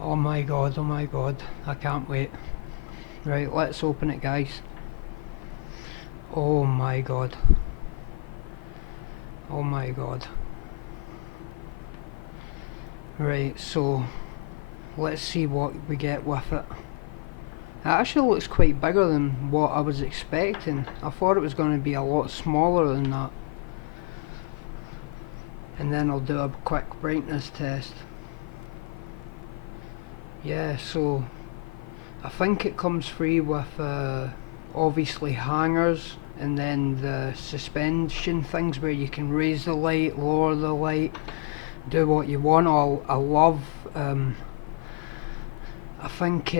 Oh my god, I can't wait. Right, let's open it, guys. Oh my god. Oh my god. Right, so let's see what we get with it. It actually looks quite bigger than what I was expecting. I thought it was going to be a lot smaller than that. And then I'll do a quick brightness test. Yeah, so I think it comes free with obviously hangers, and then the suspension things where you can raise the light, lower the light, do what you want. I love I think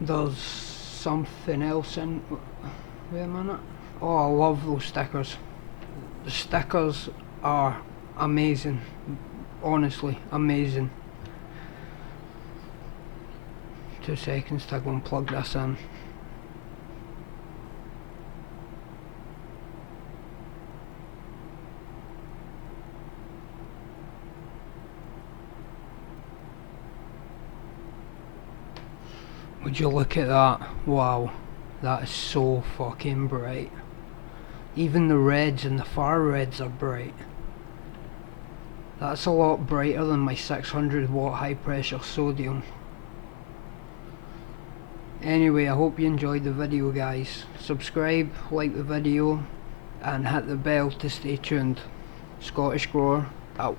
there's something else in, wait a minute. Oh, I love those stickers. The stickers are amazing, honestly amazing. 2 seconds to go and plug this in. Would you look at that? Wow, that is so fucking bright. Even the reds and the far reds are bright. That's a lot brighter than my 600 watt high pressure sodium. Anyway, I hope you enjoyed the video, guys. Subscribe, like the video, and hit the bell to stay tuned. Scottish Grower out.